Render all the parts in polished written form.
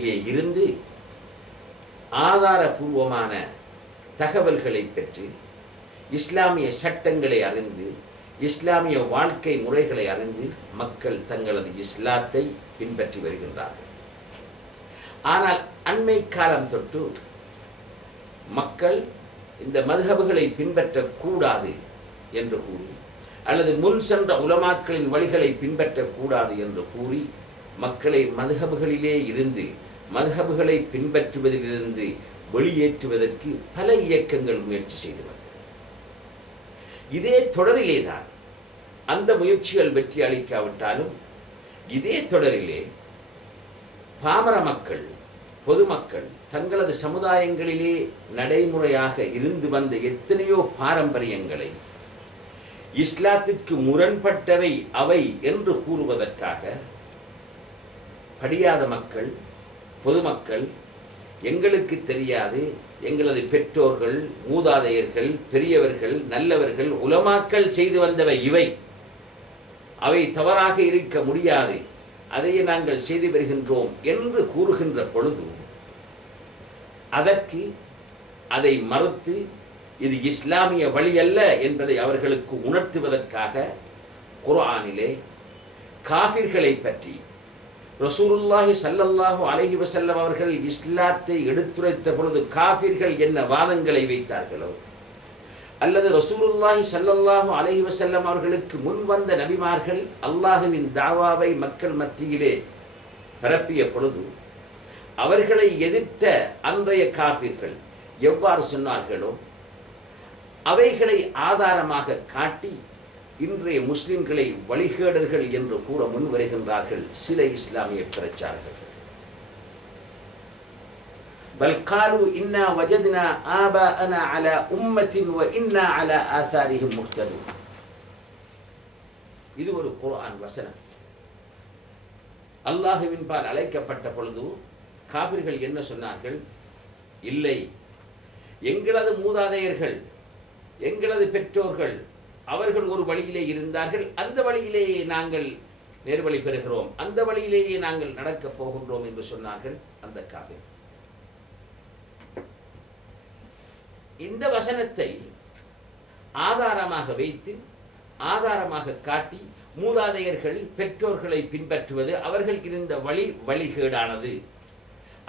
இருந்து ஆதாரபூர்வமான தகவல்களை பெற்று இஸ்லாமிய சட்டங்களை அறிந்து இஸ்லாமிய வாழ்க்கை முறைகளை அறிந்து மக்கள் தங்களது இஸ்லாத்தை பின்பற்றி வருகின்றார்கள். ஆனால் அண்மை காலம் தொட்டு மக்கள் இந்த மதுஹபுகளை பின்பற்றக்கூடாது என்று கூறி அல்லது முன் சென்ற உலமாக்களின் வழிகளை பின்பற்றக்கூடாது என்று கூறி மக்களை மதுஹபுகளிலே இருந்து மதுஹபுகளை பின்பற்றுவதிலிருந்து வெளியேற்றுவதற்கு பல இயக்கங்கள் முயற்சி செய்து வந்தன. இதே தொடரிலேதான் அந்த முயற்சிகள் வெற்றி அளிக்காவிட்டாலும் இதே தொடரிலே பாமர மக்கள் பொதுமக்கள் தங்களது சமுதாயங்களிலே நடைமுறையாக இருந்து வந்த எத்தனையோ பாரம்பரியங்களை இஸ்லாத்திற்கு முரண்பட்டவை அவை என்று கூறுவதற்காக படியாத மக்கள் பொதுமக்கள் எங்களுக்கு தெரியாது, எங்களது பெற்றோர்கள் மூதாதையர்கள் பெரியவர்கள் நல்லவர்கள் உலமாக்கள் செய்து வந்தவை இவை, அவை தவறாக இருக்க முடியாது, அதையே நாங்கள் செய்து வருகின்றோம் என்று கூறுகின்ற பொழுது அதற்கு அதை மறுத்து இது இஸ்லாமிய வழி அல்ல என்பதை அவர்களுக்கு உணர்த்துவதற்காக குர்ஆனிலே காஃபிர்களை பற்றி ரசூலுல்லாஹி ஸல்லல்லாஹு அலைஹி வஸல்லம் அவர்கள் இஸ்லாத்தை எடுத்துரைத்த பொழுது காஃபிர்கள் என்ன வாதங்களை வைத்தார்களோ அல்லது ரசூலுல்லாஹி ஸல்லல்லாஹு அலைஹி வஸல்லம் அவர்களுக்கு முன் வந்த நபிமார்கள் அல்லாஹ்வின் தாவாவை மக்கள் மத்தியிலே பரப்பிய பொழுது அவர்களை எதிர்த்த அன்றைய காஃபிர்கள் எவ்வாறு சொன்னார்களோ அவைகளை ஆதாரமாக காட்டி இன்றைய முஸ்லிம்களை வழிகேடர்கள் என்று கூற முன் வருகின்றார்கள் சில இஸ்லாமிய பிரச்சாரகர்கள். பல் காலு இன்னா வஜத்னா ஆபாஅனா அலா உம்மத்தின் வ இன்னா அலா ஆசாரிஹிம் முஹ்ததூன். இது ஒரு குர்ஆன் வசனம். அல்லாஹ்வின் பால் அழைக்கப்பட்ட பொழுது காபிர்கள் என்ன சொன்னார்கள்? இல்லை, எங்களது மூதாதையர்கள் எங்களது பெற்றோர்கள் அவர்கள் ஒரு வழியிலே இருந்தார்கள், அந்த வழியிலேயே நாங்கள் நேர்வழி பெறுகிறோம், அந்த வழியிலேயே நாங்கள் நடக்கப் போகின்றோம் என்று சொன்னார்கள் அந்த காபிர். இந்த வசனத்தை ஆதாரமாக வைத்து ஆதாரமாக காட்டி மூதாதையர்கள் பெற்றோர்களை பின்பற்றுவது அவர்கள் இருந்த வழி வழிகேடானது,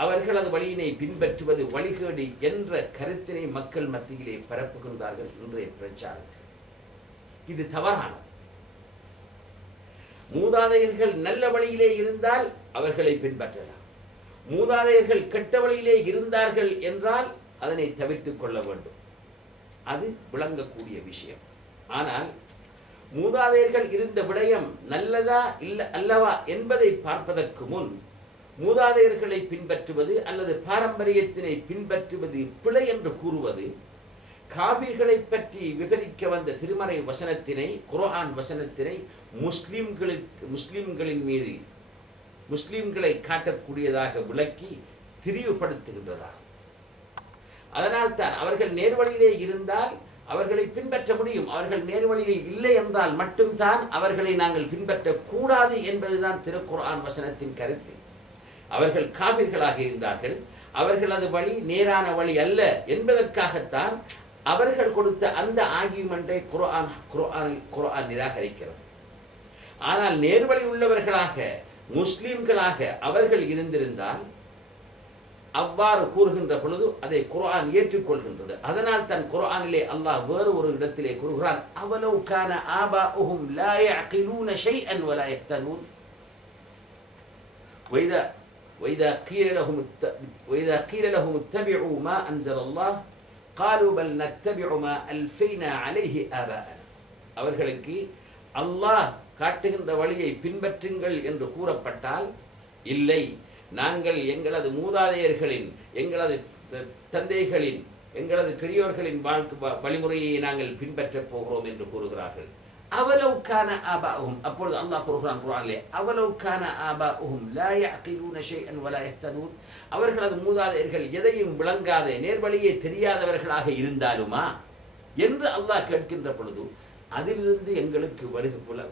அவர்களது வழியினை பின்பற்றுவது வழிகேடு என்ற கருத்தினை மக்கள் மத்தியிலே பரப்புகின்றார்கள் இன்றைய பிரச்சாரங்கள். இது தவறானது. மூதாதையர்கள் நல்ல வழியிலே இருந்தால் அவர்களை பின்பற்றலாம், மூதாதையர்கள் கெட்ட வழியிலே இருந்தார்கள் என்றால் அதனை தவிர்த்துக் கொள்ள வேண்டும், அது விளங்கக்கூடிய விஷயம். ஆனால் மூதாதையர்கள் இருந்த விடயம் நல்லதா இல்லை அல்லவா என்பதை பார்ப்பதற்கு முன் மூதாதையர்களை பின்பற்றுவது அல்லது பாரம்பரியத்தினை பின்பற்றுவது பிழை என்று கூறுவது காபிர்களை பற்றி விவரிக்க வந்த திருமறை வசனத்தினை குர்ஆன் வசனத்தினை முஸ்லிம்களின் மீது முஸ்லிம்களை காட்டக்கூடியதாக விளக்கி திரிவுபடுத்துகின்றதாகும். அதனால் தான் அவர்கள் நேர்வழியிலே இருந்தால் அவர்களை பின்பற்ற முடியும், அவர்கள் நேர்வழியில் இல்லை என்றால் மட்டும்தான் அவர்களை நாங்கள் பின்பற்றக்கூடாது என்பதுதான் திருக்குர்ஆன் வசனத்தின் கருத்து. அவர்கள் காபிர்களாக இருந்தார்கள், அவர்களது வழி நேரான வழி அல்ல என்பதற்காகத்தான் அவர்கள் கொடுத்த அந்த ஆர்கியுமெண்டை குர்ஆன் நிராகரிக்கிறது. ஆனால் நேர்வழி உள்ளவர்களாக முஸ்லிம்களாக அவர்கள் இருந்திருந்தால் அவ்வாறு கூறுகின்ற பொழுது அதை குர்ஆன் ஏற்றுக்கொள்கின்றது. அதனால் தான் குர்ஆனிலே அல்லாஹ் வேறு ஒரு இடத்திலே கூறுகிறான், அவலவ் கான ஆபாஉஹும் லா யஅகிலூன ஷைஅன் வலா யஹ்தனூன் وإذا قيل لهم اتبعوا ما أنزل الله قالوا بل نتبع ما ألفينا عليه آباءنا. அவர்களுக்கு அல்லாஹ் காட்டுகின்ற வழியை பின்பற்றுங்கள் என்று கூறப்பட்டால் இல்லை, நாங்கள் எங்களது மூதாதையர்களின் எங்களது தந்தைகளின் எங்களது பெரியோர்களின் வழிமுறையை நாங்கள் பின்பற்றப் போகிறோம் என்று கூறுகிறார்கள். அவலவ் கான ஆபாஉஹும், அப்பொழுது அல்லாஹ் கூறுகிறான் குர்ஆனிலே, அவலவ் கான ஆபாஉஹும் லா யஅகிலூன ஷைஅன் வலா யஹ்தனூன், அவர்களது மூதாதையர்கள் எதையும் விளங்காத நேர்வழியே தெரியாதவர்களாக இருந்தாலுமா என்று அல்லாஹ் கேட்கின்ற பொழுது அதிலிருந்து எங்களுக்கு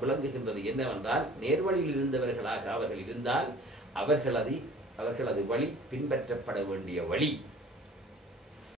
விளங்குகின்றது என்னவென்றால் நேர்வழியில் இருந்தவர்களாக அவர்கள் இருந்தால் அவர்கள் அதை அவர்களது வழி பின்பற்றப்பட வேண்டிய வழி